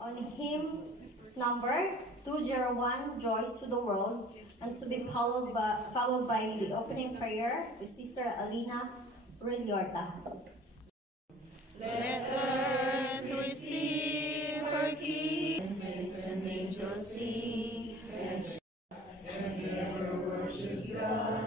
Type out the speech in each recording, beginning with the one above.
on hymn number 201, Joy to the World, and to be followed by the opening prayer with Sister Alina Rilliorta. Let earth receive her gifts, and angels sing, and never worship God.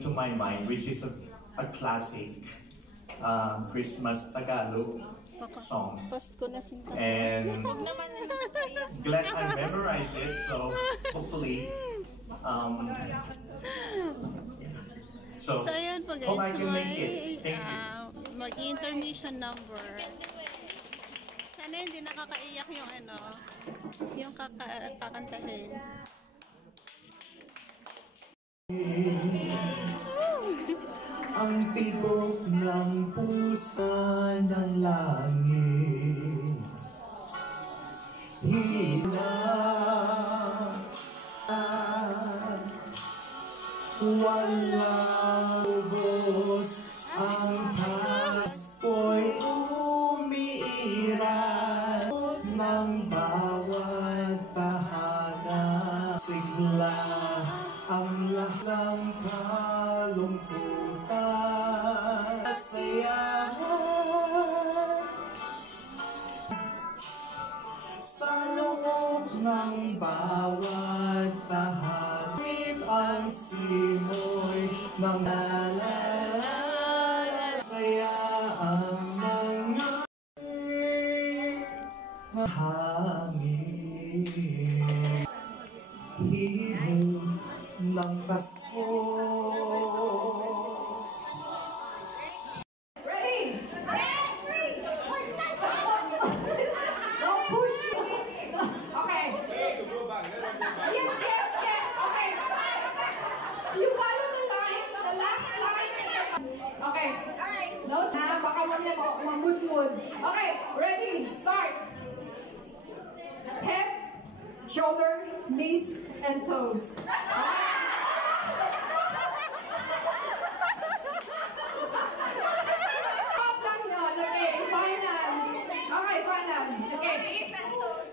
To my mind, which is a classic Christmas Tagalog song, and glad I memorized it, so hopefully so yun po guys, hope I can make it. Thank you. Mag-intermission number. Sana hindi nakakaiyak yung yung kakantahin. Ang tibok ng pusa ng langit, hilang walang ubos, ang Pasko'y umiiral ng bawat tahanan. Sigla ang lahat ng kalungkutan, saya sa loob ng bawat tahanan. Ang simoy ng lalala, saya ang mga hangin, hihim ng Pasko. Ready? Don't push me. Okay. Yes. Okay. You follow the line. The last line. Okay. No, baka mamud-mud. Okay. Ready? Start. Head, shoulder, knees, and toes.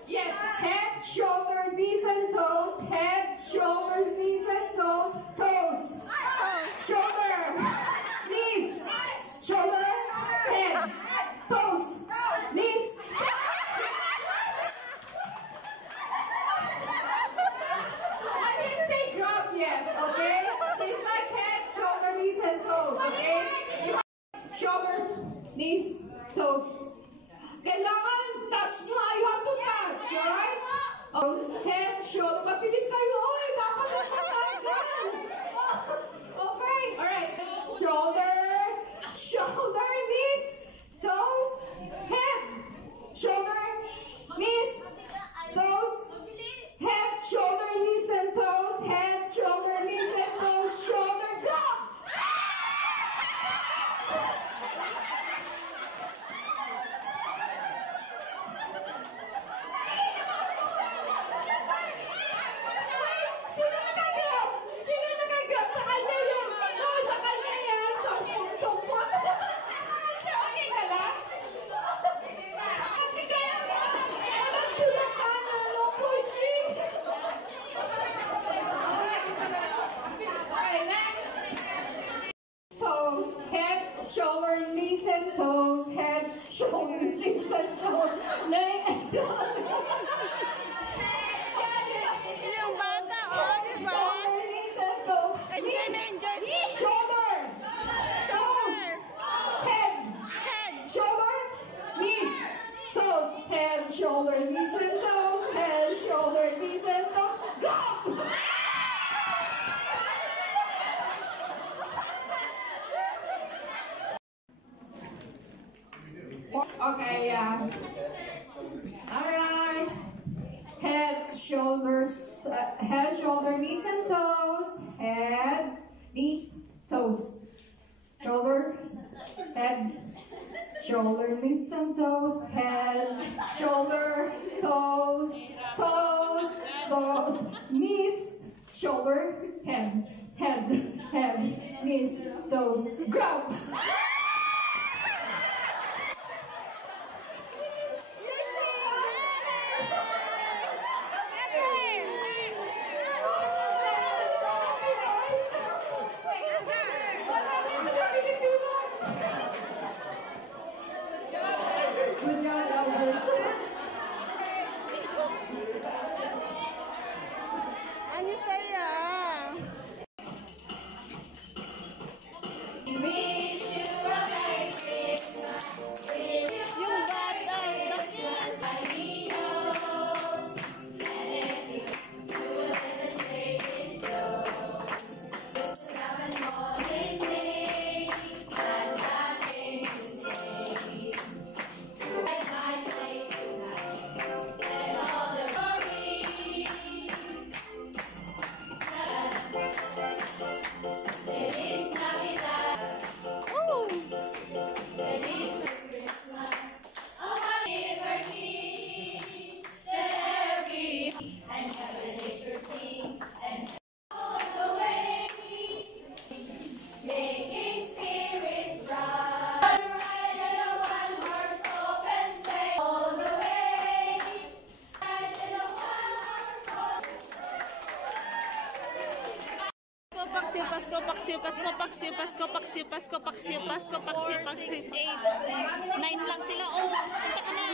Yes, head, shoulder, knees and toes. Head, shoulders, knees and toes. Toes. Shoulder. Knees. Shoulder. Head. Toes. Knees. I didn't say grab knees and toes, go! Okay, yeah. Alright. Head, shoulders, head, shoulder, knees and toes. Head, knees, toes. Shoulder, head, shoulder, knees and toes. Head, shoulder, toes, toes, toes, knees, shoulder, head, knees, toes. Grab! Good job, elders. Ano sa'yo? Yung bata, Pasko, paksiw, pasko, paksiw, pasko, paksiw, pasko, paksiw, pasko, paksiw, paksiw. 8, 9 lang sila. Oh, punta ka na.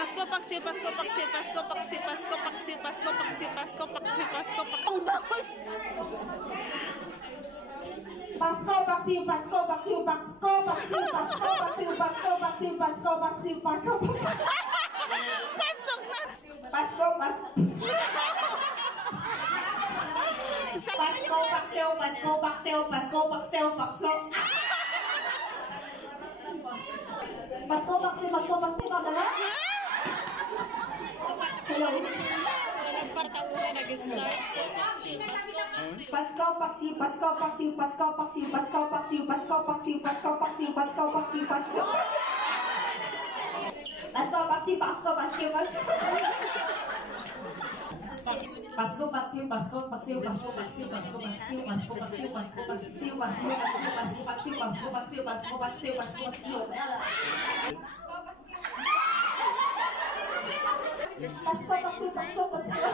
Pasko, paksiw, pasko, paksiw, pasko, paksiw, pasko, paksiw, pasko, paksiw, pasko, paksiw, pasko, paksiw. Pasko, paksiw, pasko, paksiw, pasko, paksiw, pasko, paksiw, pasko, paksiw, pasko, paksiw, pasko. Pasok na. Pasko, pasko. Pasko, paksiw, pasko, paksiw, pasko, paksiw, pakso. Pasko, paksiw, pasko, paksiw, padala? Pasko, paksiw, pasko, paksiw, pasko, paksiw, pasko, paksiw, pasko, paksiw, pasko, paksiw, pasko, paksiw, pasko. Pasko, paksiw, pasko, paksiw, pasko. Pasko, paksiw, pasko, paksiw, pasko, paksiw, pasko, paksiw, pasko, paksiw, pasko, paksiw, pasko, paksiw, pasko, paksiw, pasko, paksiw, pasko, paksiw, pasko, paksiw. Pasko, paksiw, pasko, pasko.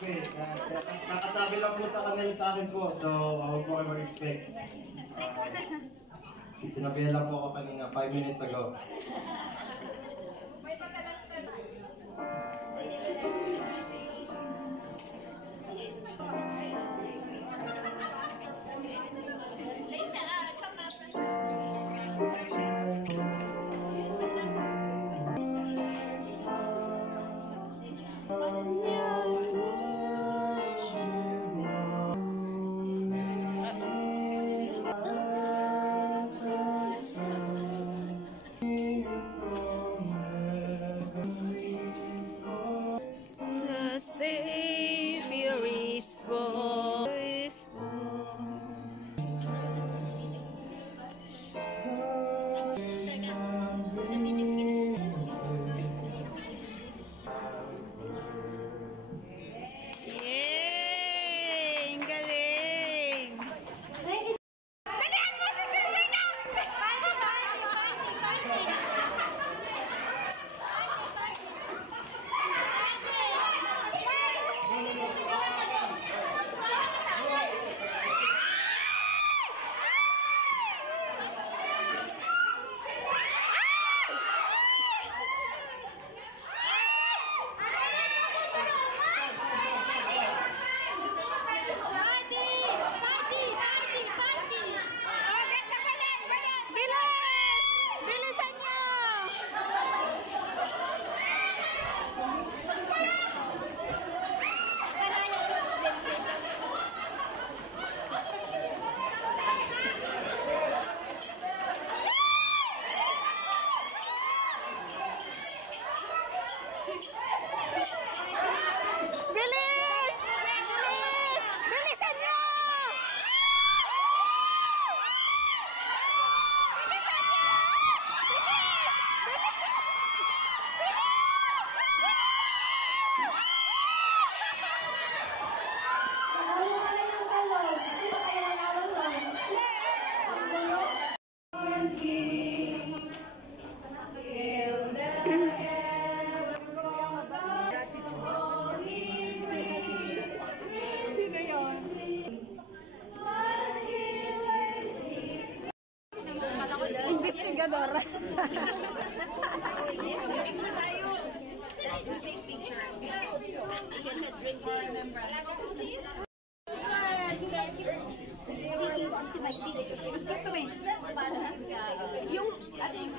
Okay, nakasabi lang po sa kanila sa akin po, so huwag po kayo mag-expect. Sinabihan lang po ako kanina 5 minutes ago. The Savior is born. Yay! Ang galing! Thank you. Dalihan mo si Selena! Bilis! Bilisan niyo! Bilis! Bilis! Bilisan niyo! Bilisan niyo! Nanalo ka na yung balon. Sino kaya nanalo nun? Investigador. Gusto to eh. Yung, ano yung,